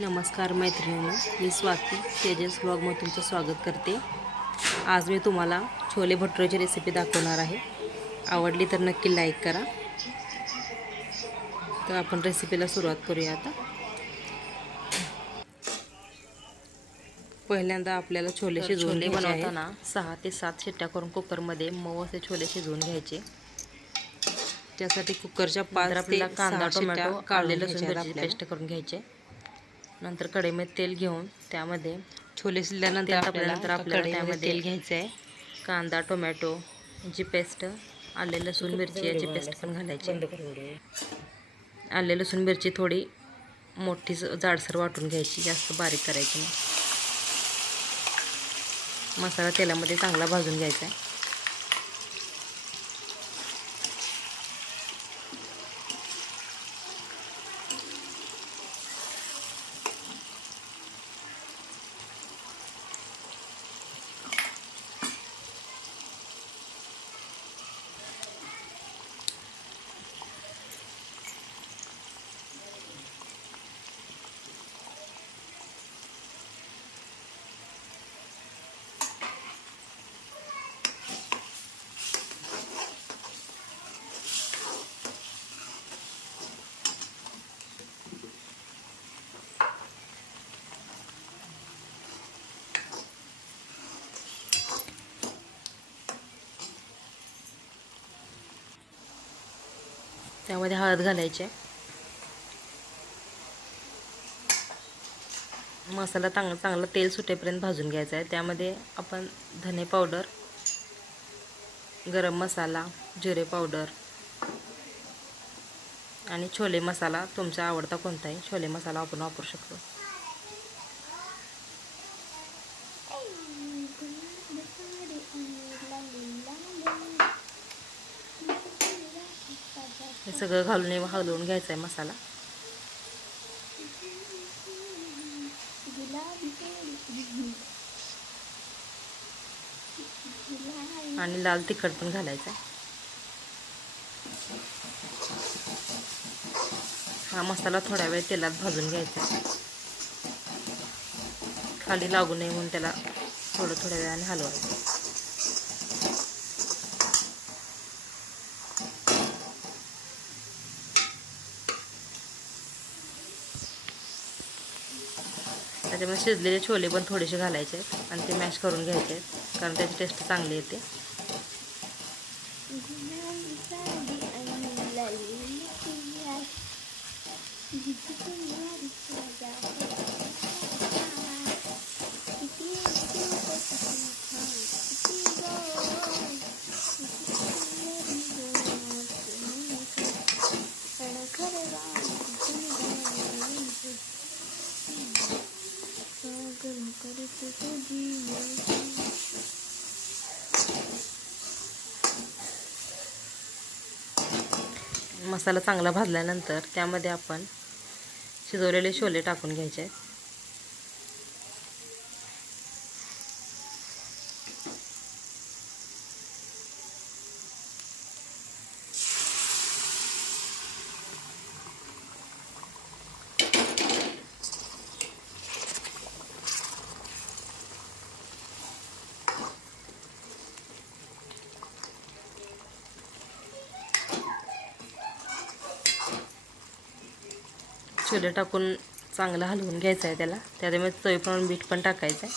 नमस्कार मैत्रिणींनो, मी स्वाती तेजस व्लॉगमध्ये तुमचं स्वागत करते। आज मी तुम्हाला छोले भटुरेची रेसिपी दाखवणार आहे। आवडली तर नक्की लाईक करा। तर आपण रेसिपीला सुरुवात करूया आता। पहिल्यांदा आपल्याला छोले शिजवून घ्यायचे आहेत। बनवताना 6 ते 7 शिट्ट्या करून कुकरमध्ये मऊ असे छोले शिजवून घ्यायचे। त्यासाठी कुकरच्या 5 ते कांदा टोमॅटो आले लसूण मिरची पेस्ट करून घ्यायचे। नंतर कढईमध्ये तेल घेऊन त्यामध्ये छोले शिजल्यानंतर आपल्याला त्यामध्ये तेल घ्यायचे आहे। कांदा टोमॅटो जी पेस्ट आले लसूण मिरची याची पेस्ट पण घालायची। आले लसूण मिरची थोडी मोठी जाडसर वाटून घ्यायची, जास्त बारीक करायची नाही। मसाला तेलामध्ये चांगला भाजून घ्यायचा आहे। त्यामध्ये हळद घालायची। मसाला चांगला तेल सुटेपर्यंत भाजून घ्यायचा आहे। त्यामध्ये आपण धने पावडर, गरम मसाला, जिरे पावडर आणि छोले मसाला तुमचा आवडता कोणताही छोले मसाला आपण वापरू शकतो। हे सगळं घालून हलवून घ्यायचं आहे मसाला। आणि लाल तिखट पण घालायचं आहे। हा मसाला थोड्या वेळ तेलात भाजून घ्यायचा, खाली लागू नये म्हणून त्याला थोड्या वेळाने हलवायचं। त्याच्यामध्ये शिजलेले छोले पण थोडेसे घालायचे आहेत आणि ते मॅश करून घ्यायचे आहेत, कारण त्याची टेस्ट चांगली येते। मसाला चांगला भाजल्यानंतर त्यामध्ये आपण शिजवलेले छोले टाकून घ्यायचे आहेत। छोले टाकून चांगलं हलवून घ्यायचं आहे त्याला। त्यामध्ये चवीप्रमाणे मीठ पण टाकायचं आहे।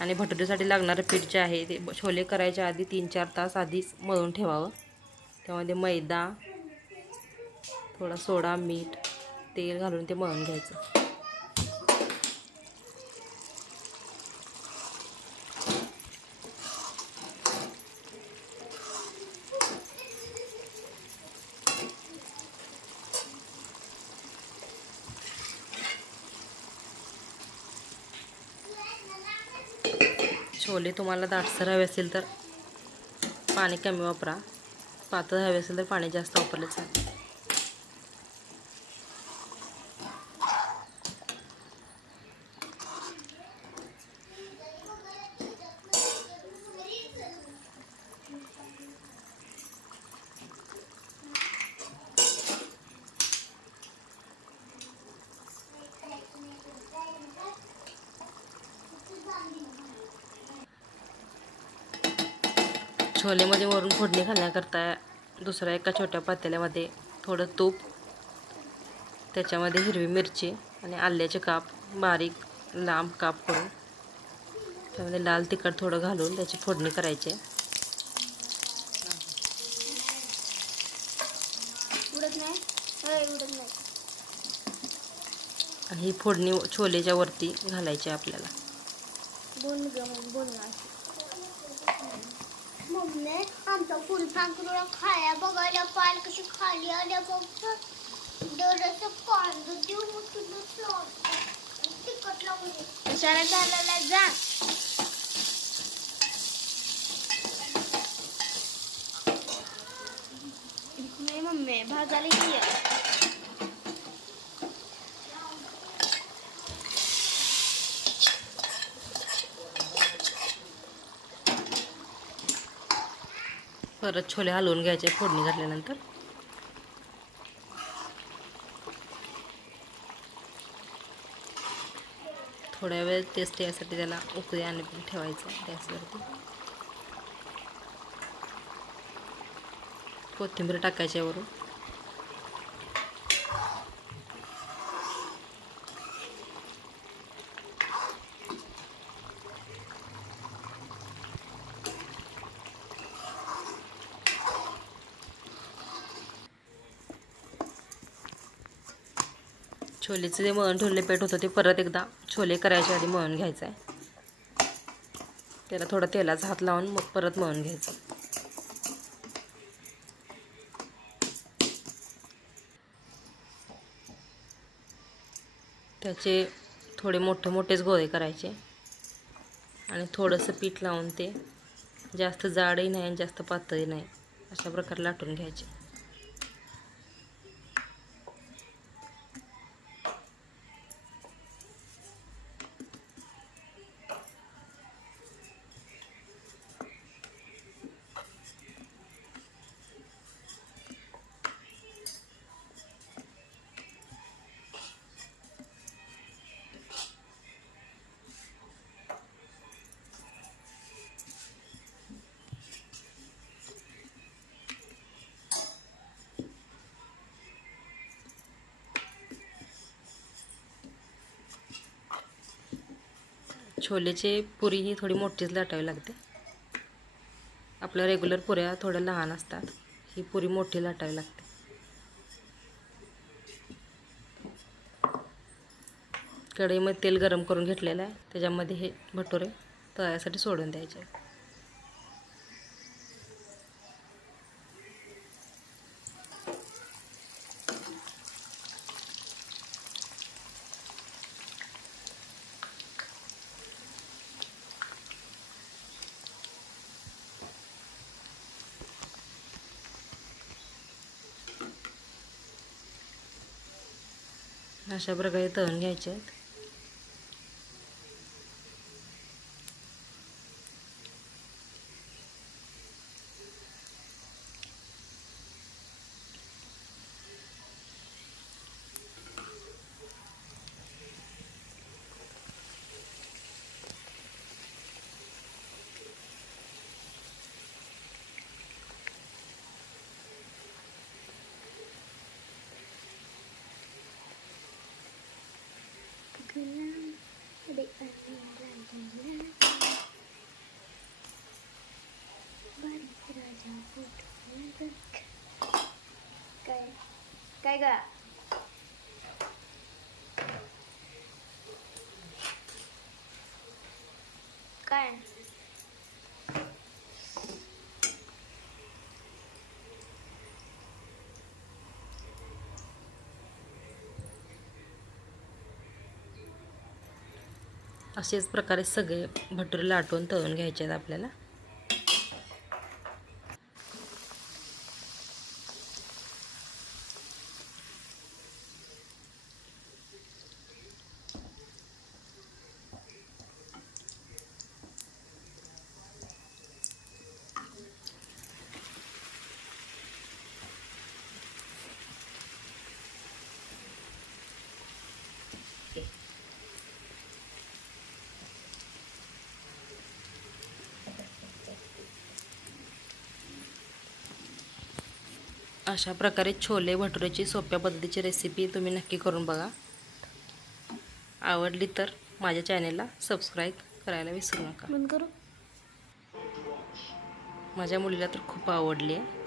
आणि भटुरेसाठी लागणारं पीठ जे आहे ते छोले करायच्या आधी 3-4 तास आधीच मळून ठेवावं। त्यामध्ये मैदा, थोडा सोडा, मीठ, तेल घालून ते मळून घ्यायचं। छोले तुम्हाला दाटसर हवे असेल तर पाणी कमी वापरा, पातळ हवे असेल तर पाणी जास्त वापरले चालेल। छोलेमध्ये वरून फोडणी घालण्याकरता दुसऱ्या एका छोट्या पातेल्यामध्ये थोडं तूप, त्याच्यामध्ये हिरवी मिरची आणि आल्याचे काप बारीक लांब काप करून त्यामध्ये लाल तिखट थोडं घालून त्याची फोडणी करायची. आणि ही फोडणी छोलेच्या वरती घालायची आपल्याला. मम्मी आमचा फुलपाखरूला खाया बघायला पाल कशी खाली आल्या बघ. दरसं कांदा देऊ तुला तिखट लागू दे. कशाला घालायला जा. नाही मम्मी भाजायला ये. परत छोले हलवून घ्यायचे फोडणी घातल्यानंतर. थोड्या वेळ टेस्ट यासाठी त्याला उकळी आणि ठेवायचं गॅसवरती. कोथिंबीर टाकायची वरून. छोलेचं जे मळून ठेवलेले पेट होतं ते परत एकदा छोले करायच्या आधी मळून घ्यायचं आहे. त्याला थोडं तेलाचा हात लावून मग परत मळून घ्यायचं. त्याचे थोडे मोठे मोठेच गोळे करायचे आणि थोडंसं पीठ लावून ते जास्त जाडही नाही आणि जास्त पातळही नाही अशा प्रकारे लाटून घ्यायचे. छोलेची पुरी ही थोडी मोठीच लाटावी लागते. आपल्या रेग्युलर पुऱ्या थोड्या लहान असतात, ही पुरी मोठी लाटावी लागते. कढईमध्ये तेल गरम करून घेतलेलं आहे, त्याच्यामध्ये हे भटुरे तळायसाठी सोडून द्यायचे. अशा प्रकारे तळून घ्यायचे आहेत. काय गा काय असेच प्रकारे सगळे भटुरे लाटून तळून घ्यायचे आहेत आपल्याला. अशा प्रकारे छोले भटुरेची सोप्या पद्धतीची रेसिपी तुम्ही नक्की करून बघा. आवडली तर माझ्या चॅनेलला सबस्क्राईब करायला विसरू नका. बंद करू. माझ्या मुलीला तर खूप आवडली आहे.